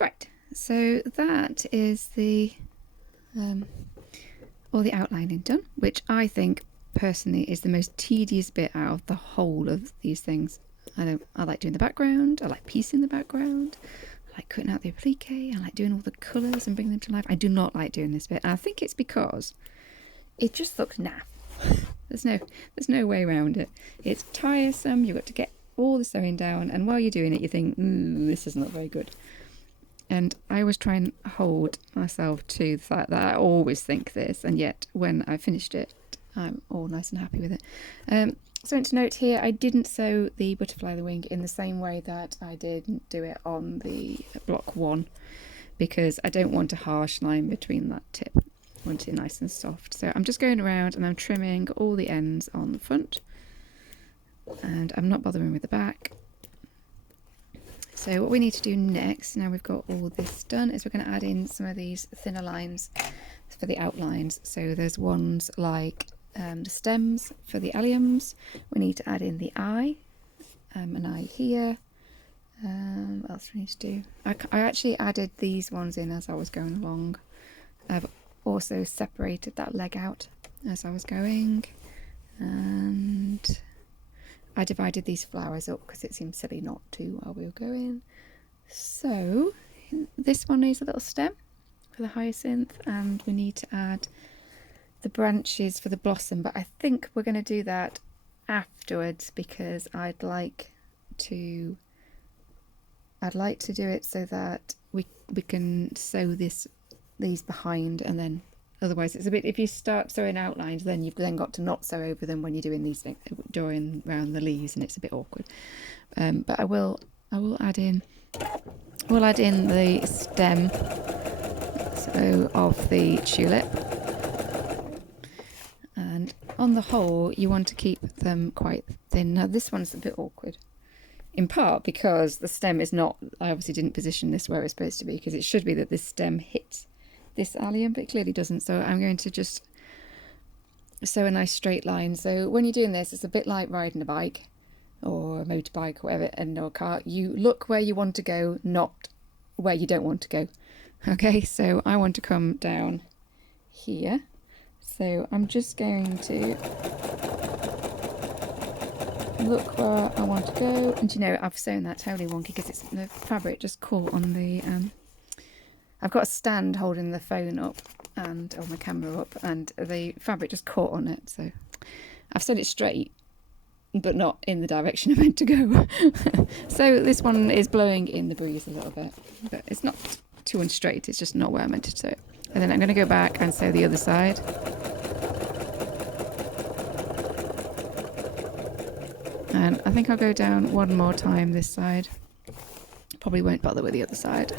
Right, so that is all the outlining done, which I think personally is the most tedious bit out of the whole of these things. I like doing the background, I like piecing the background, I like cutting out the applique, I like doing all the colours and bringing them to life. I do not like doing this bit, and I think it's because it just looks naff. There's no way around it. It's tiresome, you've got to get all the sewing down, and while you're doing it you think, this is not very good. And I always try and hold myself to the fact that I always think this, and yet when I finished it, I'm all nice and happy with it. Something to note here, I didn't sew the butterfly of the wing in the same way that I didn't do it on the block 1, because I don't want a harsh line between that tip. I want it nice and soft. So I'm just going around and I'm trimming all the ends on the front, and I'm not bothering with the back. So what we need to do next, now we've got all this done, is we're going to add in some of these thinner lines for the outlines. So there's ones like the stems for the alliums. We need to add in the eye, an eye here. What else do we need to do? I actually added these ones in as I was going along. I've also separated that leg out as I was going, and I divided these flowers up because it seemed silly not to while we were going. So this one needs a little stem for the hyacinth, and we need to add the branches for the blossom, but I think we're going to do that afterwards because I'd like to do it so that we can sew these behind, and then otherwise it's a bit, if you start sewing outlines then you've then got to not sew over them when you're doing these things, drawing around the leaves, and it's a bit awkward. But I will add in the stem of the tulip, and on the whole you want to keep them quite thin. Now this one's a bit awkward, in part because the stem is not, I obviously didn't position this where it's supposed to be, because it should be that this stem hits this allium, but it clearly doesn't. So I'm going to just sew a nice straight line. So when you're doing this, it's a bit like riding a bike or a motorbike or whatever, and no car. You look where you want to go, not where you don't want to go. Okay, so I want to come down here. So I'm just going to look where I want to go, and you know, I've sewn that totally wonky because it's the fabric just caught on the I've got a stand holding the phone up and my camera up, and the fabric just caught on it. So I've set it straight, but not in the direction I meant to go. So this one is blowing in the breeze a little bit, but it's not too unstraight. It's just not where I meant to sew it. And then I'm going to go back and sew the other side. And I think I'll go down one more time this side. Probably won't bother with the other side.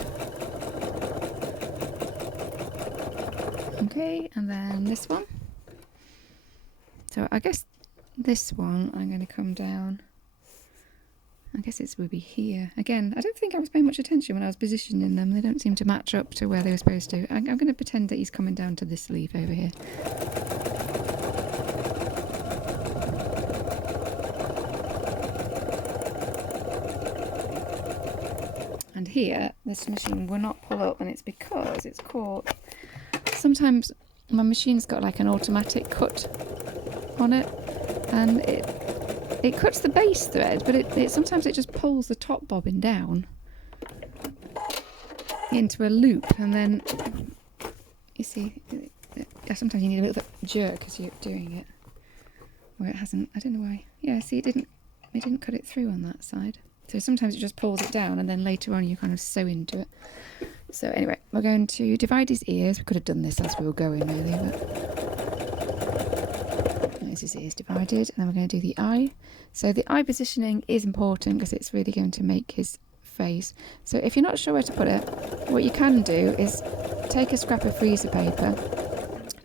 Okay, and then this one. So I guess this one I'm going to come down. I guess it will be here. Again, I don't think I was paying much attention when I was positioning them. They don't seem to match up to where they were supposed to. I'm going to pretend that he's coming down to this leaf over here. And here, this machine will not pull up, and it's because it's caught. Sometimes my machine's got like an automatic cut on it, and it cuts the base thread, but it sometimes it just pulls the top bobbin down into a loop, and then you see, sometimes you need a little bit of jerk as you're doing it, where it hasn't. I don't know why. Yeah, see, it didn't cut it through on that side. So sometimes it just pulls it down, and then later on you kind of sew into it. So anyway, we're going to divide his ears. We could have done this as we were going, really, but there's his ears divided, and then we're going to do the eye. So the eye positioning is important because it's really going to make his face. So if you're not sure where to put it, what you can do is take a scrap of freezer paper,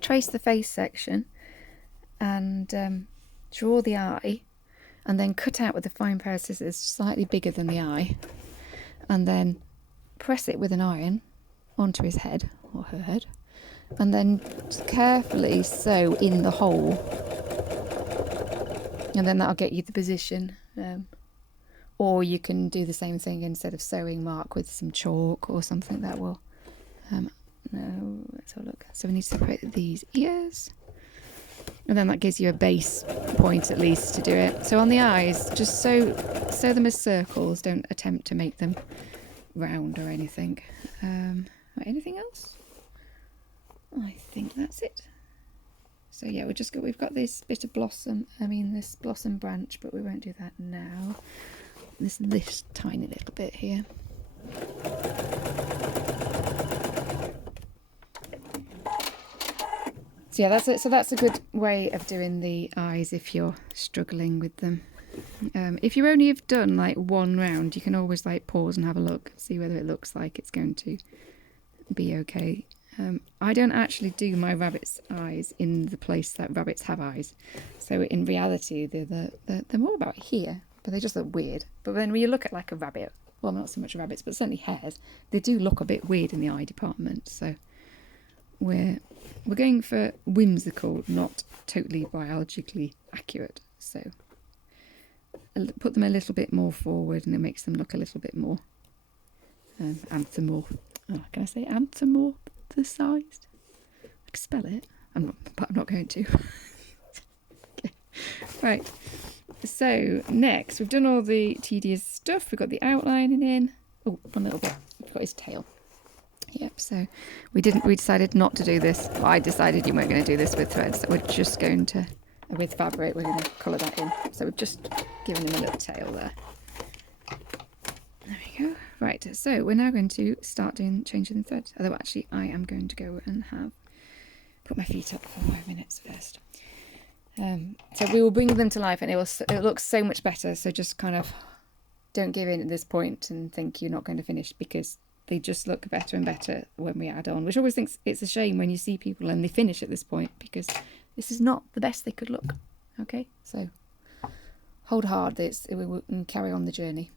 trace the face section, and draw the eye, and then cut out with a fine pair of scissors slightly bigger than the eye, and then press it with an iron onto his head or her head, and then just carefully sew in the hole, and then that'll get you the position or you can do the same thing instead of sewing, mark with some chalk or something that will. No, let's have a look. So we need to separate these ears, and then that gives you a base point at least to do it. So on the eyes, just sew them as circles. Don't attempt to make them round or anything. Anything else? I think that's it. So yeah, we've got this bit of blossom. This blossom branch, but we won't do that now. This tiny little bit here. So yeah, that's it. So that's a good way of doing the eyes if you're struggling with them. If you only have done like one round, you can always like pause and have a look, see whether it looks like it's going to be okay. I don't actually do my rabbit's eyes in the place that rabbits have eyes. So in reality, they're more about here, but they just look weird. But then when you look at like a rabbit, well, not so much rabbits, but certainly hares, they do look a bit weird in the eye department. So we're going for whimsical, not totally biologically accurate. So put them a little bit more forward, and it makes them look a little bit more anthropomorph. Oh, can I say anthropomorphized? I can spell it. But I'm not going to. Okay. Right. So next, we've done all the tedious stuff. We've got the outlining in. Oh, one little bit. We've got his tail. Yep. So we decided not to do this. Well, I decided you weren't going to do this with threads. So we're just going to, with fabric, we're going to colour that in. So we've just given him a little tail there. There we go. Right, so we're now going to start changing the threads. Although actually I am going to go and put my feet up for 5 minutes first. So we will bring them to life, and it looks so much better. So just kind of don't give in at this point and think you're not going to finish, because they just look better and better when we add on. Which I always think it's a shame when you see people and they finish at this point, because this is not the best they could look. Okay, so hold hard. We will carry on the journey.